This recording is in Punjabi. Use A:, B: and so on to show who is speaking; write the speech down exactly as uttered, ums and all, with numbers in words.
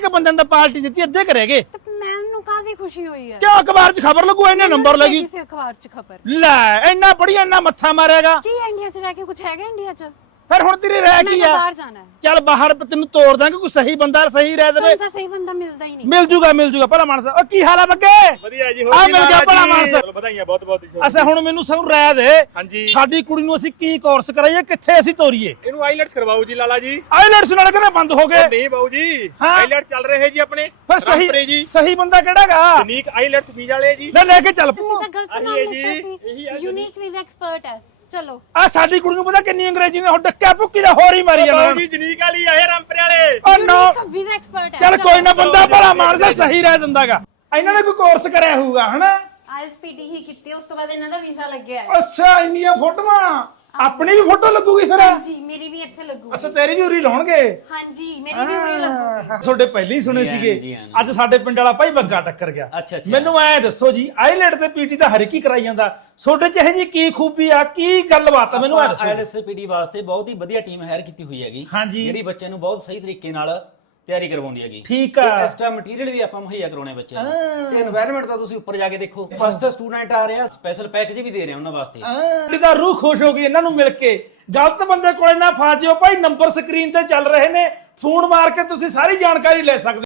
A: ਇੱਕ ਬੰਦੇ ਨੇ ਪਾਰਟੀ ਦਿੱਤੀ ਅੱਧੇ ਕਰੇਗੇ
B: ਮੈਨੂੰ ਕਾਹਦੀ ਖੁਸ਼ੀ ਹੋਈ ਹੈ
A: ਕਿਉਂ ਅਖਬਾਰ 'ਚ ਖਬਰ ਲੱਗੂ ਇਹਨੇ ਨੰਬਰ ਲੱਗੀ
B: ਕਿਸੇ ਅਖਬਾਰ 'ਚ ਖਬਰ
A: ਲੈ ਇੰਨਾ ਪੜੀ ਇੰਨਾ ਮੱਥਾ ਮਾਰੇਗਾ
B: ਕੀ ਇੰਡੀਆ 'ਚ ਰਹਿ ਕੇ ਕੁਝ ਹੈਗਾ ਇੰਡੀਆ 'ਚ
A: ਫਿਰ ਹੁਣ ਤੇਰੀ ਰਹਿ ਕੀ ਆ
B: ਬਾਹਰ ਜਾਣਾ ਹੈ
A: ਚੱਲ ਬਾਹਰ ਤੈਨੂੰ ਤੋੜ ਦਾਂਗੇ ਕੋਈ ਸਹੀ ਬੰਦਾ ਸਹੀ ਰਹਿ ਦੇਵੇ
B: ਤੁਹਾਨੂੰ ਤਾਂ ਸਹੀ ਬੰਦਾ ਮਿਲਦਾ ਹੀ ਨਹੀਂ
A: ਮਿਲ ਜੂਗਾ ਮਿਲ ਜੂਗਾ ਭਲਾ ਮਾਨਸ ਉਹ ਕੀ ਹਾਲ ਆ ਬੱਗੇ
C: ਵਧੀਆ ਜੀ
A: ਆ ਮਿਲ ਗਿਆ ਭਲਾ ਮਾਨਸ
C: ਵਧਾਈਆਂ ਬਹੁਤ ਬਹੁਤ ਜੀ
A: ਅੱਛਾ ਹੁਣ ਮੈਨੂੰ ਸਭ ਰਹਿ ਦੇ
C: ਹਾਂਜੀ
A: ਸਾਡੀ ਕੁੜੀ ਨੂੰ ਅਸੀਂ ਕੀ ਕੋਰਸ ਕਰਾਈਏ ਕਿੱਥੇ ਅਸੀਂ ਤੋਰੀਏ
C: ਇਹਨੂੰ ਆਈਲੈਟਸ ਕਰਵਾਓ ਜੀ ਲਾਲਾ ਜੀ
A: ਆਈਲੈਟਸ ਨਾਲ ਕਹਿੰਦੇ ਬੰਦ ਹੋ ਗਏ
C: ਨਹੀਂ ਬਾਊ ਜੀ
A: ਹਾਂ।
C: ਆਈਲੈਟਸ ਚੱਲ ਰਹੇ ਜੀ ਆਪਣੇ
A: ਫਿਰ
C: ਰਾਮਪੁਰੇ
A: ਸਹੀ
C: ਜੀ
A: ਸਹੀ ਬੰਦਾ ਕਿਹੜਾਗਾ
C: ਯੂਨੀਕ ਆਈਲੈਟਸ ਵੀਜ਼ਾ ਵਾਲੇ ਜੀ
A: ਲੈ ਲੈ ਕੇ ਚੱਲ
B: ਤੁਸੀਂ ਤਾਂ ਗਲਤ
C: ਆਹੀ
B: ਨਾਮ
C: ਹੈ
B: ਲਿਖਿਆ
C: ਜੀ, ਇਹੀ ਹੈ
B: ਸੀ ਯੂਨੀਕ ਵੀਜ਼ਾ ਐਕਸਪਰਟ ਹੈ ਚਲੋ
A: ਆ ਸਾਡੀ ਕੁੜੀ ਨੂੰ ਪਤਾ ਕਿੰਨੀ ਅੰਗਰੇਜ਼ੀ ਨੇ ਹੁਣ ਡੱਕਿਆ ਭੁੱਕੀ ਦਾ ਹੋਰ ਹੀ ਮਾਰੀ
C: ਬਾਊ
A: ਜਾਂਦਾ
C: ਜੀ ਯੂਨੀਕ ਵਾਲੀ ਆਏ ਰਾਮਪੁਰੇ ਵਾਲੇ
A: ਓ ਨੋ
B: ਯੂਨੀਕ ਵੀਜ਼ਾ ਐਕਸਪਰਟ ਹੈ
A: ਚੱਲ ਕੋਈ ਨਾ ਬੰਦਾ
C: ਚਲੋ,
A: ਭਲਾ
C: ਚਲੋ,
A: ਮਾਨਸਾ
C: ਚਲੋ।
A: ਸਹੀ ਰਹਿ ਦਿੰਦਾਗਾ ਇਹਨਾਂ ਨੇ ਕੋਈ ਕੋਰਸ ਕਰਿਆ ਹੋਊਗਾ ਹਨਾ
B: ਆਈਐਲਟੀਐਸ ਹੀ ਕੀਤੀ ਉਸ ਤੋਂ ਬਾਅਦ ਇਹਨਾਂ ਦਾ ਵੀਜ਼ਾ ਲੱਗਿਆ ਹੈ
A: ਅੱਛਾ ਇੰਨੀਆਂ ਫੋਟੋਆਂ ਆਪਣੀ ਵੀ ਫੋਟੋ ਲੱਗੂਗੀ ਫਿਰ
B: ਹਾਂਜੀ ਮੇਰੀ ਵੀ ਇੱਥੇ ਲੱਗੂਗੀ
A: ਅੱਛਾ ਤੇਰੀ ਵੀ ਉਰੀ ਲਾਉਣਗੇ
B: ਹਾਂਜੀ ਮੇਰੀ ਵੀ ਉਰੇ ਲੱਗੂਗੀ
A: ਤੁਹਾਡੇ ਪਹਿਲੇ ਹੀ ਸੁਣੇ
D: ਜੀ ਹਾਂ,
A: ਸੀਗੇ
D: ਜੀ ਹਾਂ।
A: ਅੱਜ ਸਾਡੇ ਪਿੰਡ ਵਾਲਾ ਭਾਈ ਬੱਗਾ ਟੱਕਰ ਗਿਆ
D: ਅੱਛਾ, ਅੱਛਾ।
A: ਮੈਨੂੰ ਐ ਦੱਸੋ ਜੀ ਆਈਲੈਟ ਤੇ ਪੀਟੀ ਤਾਂ ਹਰ ਇੱਕ ਹੀ ਕਰਾਈ ਜਾਂਦਾ ਤੁਹਾਡੇ ਚ ਇਹ ਜੀ ਕੀ ਖੂਬੀ ਆ ਕੀ ਗੱਲਬਾਤ ਆ ਮੈਨੂੰ ਐ ਦੱਸੋ
D: ਆਈਐਲਟੀਐਸ ਪੀਡੀ ਵਾਸਤੇ ਬਹੁਤ ਹੀ ਵਧੀਆ ਟੀਮ ਹਾਇਰ ਕੀਤੀ ਹੋਈ ਹੈਗੀ
A: ਹਾਂਜੀ।
D: ਜਿਹੜੀ ਬੱਚਿਆਂ ਨੂੰ ਬਹੁਤ ਸਹੀ ਤਰੀਕੇ ਨਾਲ ਤਿਆਰੀ ਕਰਵਾਉਂਦੀ ਹੈਗੀ
A: ਠੀਕ ਆ।
D: ਤੇ ਐਕਸਟਰਾ ਮਟੀਰੀਅਲ ਵੀ ਆਪਾਂ ਮੁਹੱਈਆ ਕਰਾਉਣੇ ਬੱਚਿਆਂ ਨੂੰ ਤੇ এনवायरमेंट ਤਾਂ ਤੁਸੀਂ ਉੱਪਰ ਜਾ ਕੇ ਦੇਖੋ ਫਸਟ ਸਟੂਡੈਂਟ ਆ ਰਿਹਾ ਸਪੈਸ਼ਲ ਪੈਕੇਜ ਵੀ ਦੇ ਰਹੇ ਉਹਨਾਂ ਵਾਸਤੇ
A: ਕੁੜੀ ਦਾ ਰੂਹ ਖੁਸ਼ ਹੋ ਗਈ ਇਹਨਾਂ ਨੂੰ ਮਿਲ ਕੇ ਗਲਤ ਬੰਦੇ ਕੋਲੇ ਨਾ ਫਸ ਜਿਓ ਭਾਈ ਨੰਬਰ ਸਕਰੀਨ ਤੇ ਚੱਲ ਰਹੇ ਨੇ ਫੋਨ ਮਾਰ ਕੇ ਤੁਸੀਂ ਸਾਰੀ ਜਾਣਕਾਰੀ ਲੈ ਸਕਦੇ